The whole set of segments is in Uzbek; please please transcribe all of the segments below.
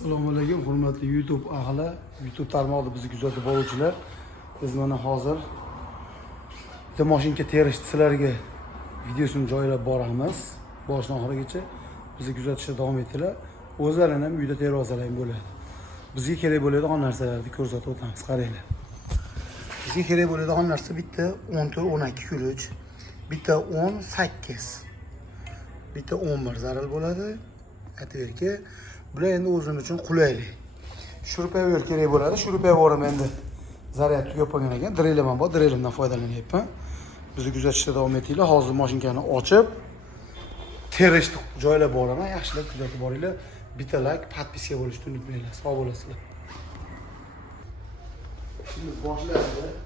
Assalomu alaykum hurmatli YouTube ahli, YouTube tarmog'ida bizni kuzatib boruvchilar. Biz mana hozir bitta mashinka terish sizlarga videosini joylab boramiz. Boshdan oxirigacha bizni kuzatishda davom etinglar. O'zlarini ham uyda terib olsalar bo'ladi. Bizga kerak bo'ladigan narsalarni ko'rsatib o'tamiz, qaranglar. Bizga kerak bo'ladigan narsa bitta 14-12 kulch, bitta 18, bitta 11 zaril bo'ladi. Aytaylik, bular endi o'zimiz uchun qulaylik. Shurpaver kerak bo'ladi. Shurpaverim endi zaryad tugab qolgan ekan. Drilim ham bor, drilimdan foydalanyapman. Bizni kuzatishda davom etinglar. Hozir mashinkani ochib, terishni joylab boraman. Yaxshilab kuzatib boringlar. Bitta like, podpiska bo'lishni unutmanglar. Sog' bo'lasizlar. Şimdi boshlaymiz.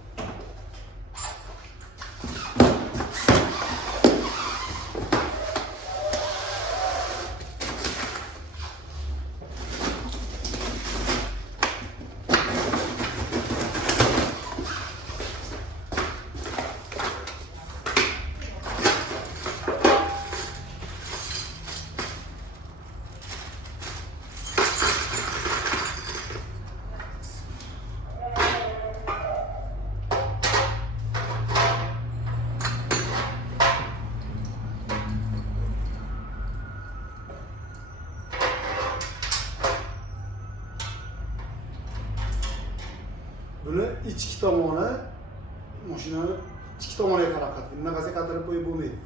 Buni ichki tomoni mashinani ichki tomoniga qarab qatdi. Bunaqasi qatirib qo'yib bo'lmaydi.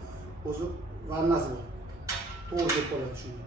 O'zi vannasi bor. To'g'ri deb qoladi shuni.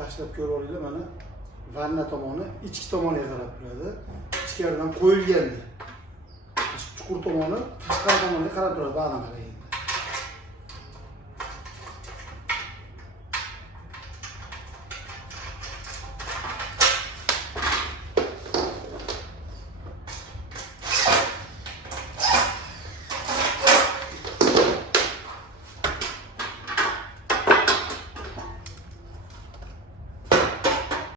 Yaxshilab ko'rib olinglar, mana vanna tomoni ichki tomoniga qarab turadi. Ichkaridan qo'yilganda chuqur tomoni tashqari tomoniga qarab turadi. Ba'zan qarang.